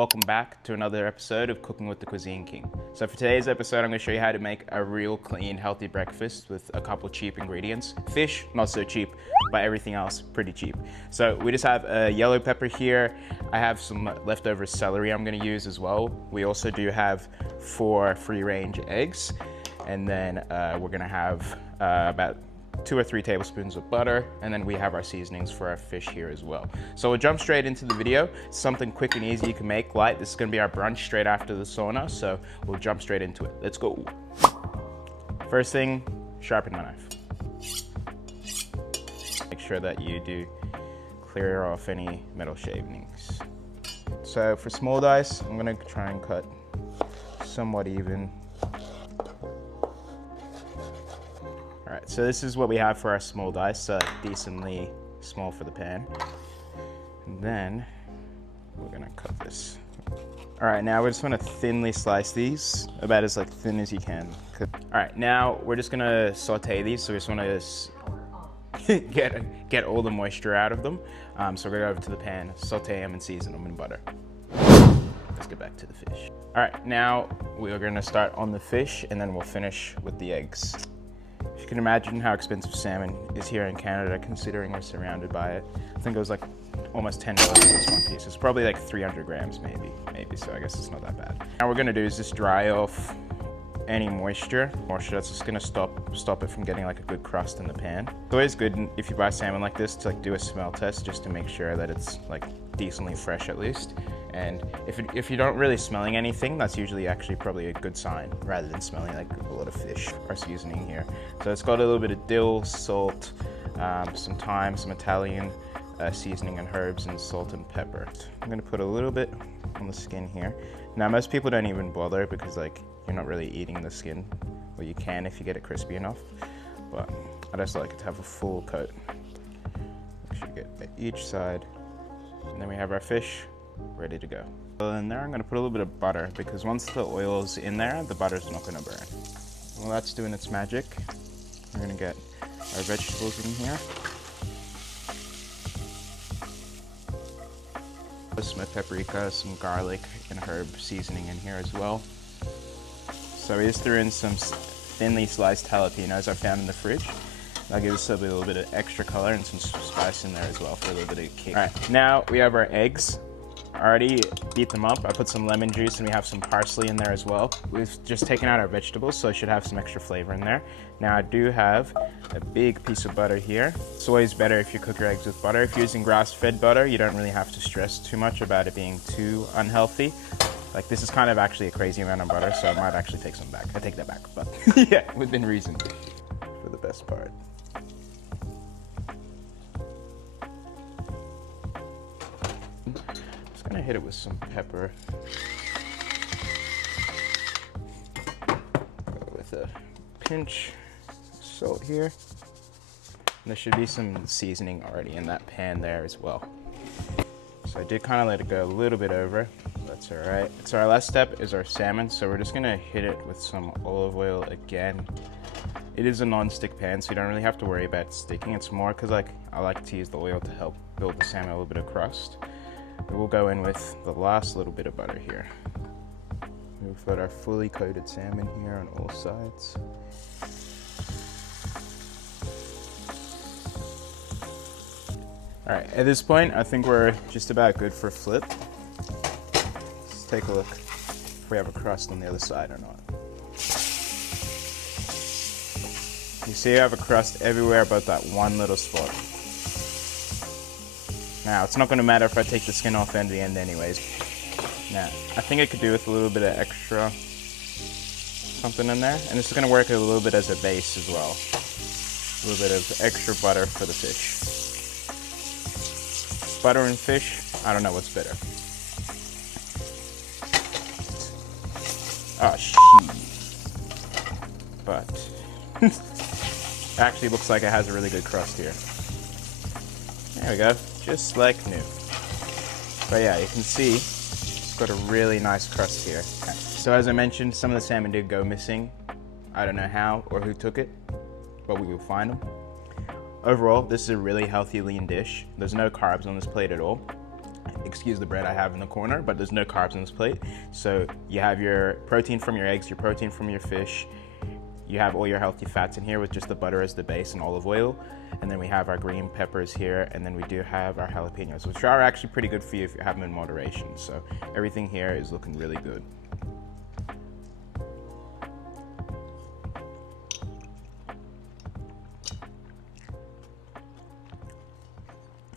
welcome back to another episode of Cooking with the Cuisine King. So for today's episode, I'm going to show you how to make a real clean, healthy breakfast with a couple cheap ingredients. Fish, not so cheap, but everything else, pretty cheap. So we just have a yellow pepper here. I have some leftover celery I'm going to use as well. We also do have 4 free-range eggs. And then we're going to have about 2 or 3 tablespoons of butter, and then we have our seasonings for our fish here as well. So we'll jump straight into the video. Something quick and easy you can make light. This is gonna be our brunch straight after the sauna, so we'll jump straight into it. Let's go. First thing, sharpen my knife. Make sure that you do clear off any metal shavings. So for small dice, I'm gonna try and cut somewhat even. All right, so this is what we have for our small dice, decently small for the pan. And then we're gonna cut this. All right, now we just wanna thinly slice these, about as thin as you can. All right, now we're just gonna saute these, so we just wanna get all the moisture out of them. So we're gonna go over to the pan, saute them and season them in butter. Let's get back to the fish. All right, now we're gonna start on the fish and then we'll finish with the eggs. You can imagine how expensive salmon is here in Canada, considering we're surrounded by it. I think it was almost $10 for this one piece. It's probably 300 grams maybe, so I guess it's not that bad. Now what we're gonna do is just dry off any moisture that's just gonna stop it from getting a good crust in the pan. It's always good if you buy salmon like this to do a smell test just to make sure that it's decently fresh at least. And if you don't really smelling anything, that's usually actually probably a good sign rather than smelling a lot of fish. Our seasoning here. So it's got a little bit of dill, salt, some thyme, some Italian seasoning and herbs, and salt and pepper. I'm gonna put a little bit on the skin here. Now most people don't even bother because you're not really eating the skin. Well, you can if you get it crispy enough, but I just like it to have a full coat. Make sure you get each side. And then we have our fish ready to go. So in there I'm going to put a little bit of butter because once the oil's in there, the butter's not going to burn. While that's doing its magic, we're going to get our vegetables in here. Some paprika, some garlic and herb seasoning in here as well. So we just threw in some thinly sliced jalapenos I found in the fridge. That'll give us a little bit of extra color and some spice in there as well for a little bit of kick. All right, now we have our eggs. I already beat them up. I put some lemon juice and we have some parsley in there as well. We've just taken out our vegetables, so it should have some extra flavor in there. Now I do have a big piece of butter here. It's always better if you cook your eggs with butter. If you're using grass-fed butter, you don't really have to stress too much about it being too unhealthy. This is kind of actually a crazy amount of butter, so I might actually take some back. I take that back, but yeah, within reason for the best part. I'm gonna hit it with some pepper. With a pinch of salt here. And there should be some seasoning already in that pan there as well. So I did kind of let it go a little bit over. That's all right. So our last step is our salmon. So we're just gonna hit it with some olive oil again. It is a non-stick pan, so you don't really have to worry about sticking. It's more because I like to use the oil to help build the salmon a little bit of crust. We'll go in with the last little bit of butter here. We've got our fully coated salmon here on all sides. All right, at this point, I think we're just about good for a flip. Let's take a look if we have a crust on the other side or not. You see I have a crust everywhere but that one little spot. Now, it's not going to matter if I take the skin off at the end anyways. Now, I think I could do with a little bit of extra something in there. And this is going to work a little bit as a base as well. A little bit of extra butter for the fish. Butter and fish, I don't know what's better. Oh, shit. But, actually looks like it has a really good crust here. There we go. Just like new. But yeah, you can see it's got a really nice crust here. So as I mentioned, some of the salmon did go missing. I don't know how or who took it, but we will find them. Overall, this is a really healthy, lean dish. There's no carbs on this plate at all. excuse the bread I have in the corner, but there's no carbs on this plate. So you have your protein from your eggs, your protein from your fish, you have all your healthy fats in here with just the butter as the base and olive oil. And then we have our green peppers here, and then we do have our jalapenos, which are actually pretty good for you if you have them in moderation. So everything here is looking really good.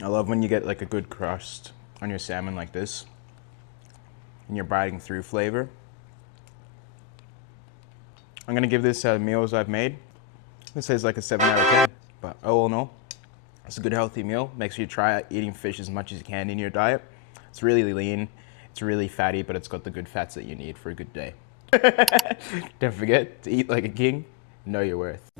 I love when you get like a good crust on your salmon like this, and you're biting through flavor. I'm gonna give this meals I've made. This is like a 7 out of 10, but all in all, it's a good healthy meal. Make sure you try eating fish as much as you can in your diet. It's really lean, it's really fatty, but it's got the good fats that you need for a good day. Don't forget to eat like a king, know your worth.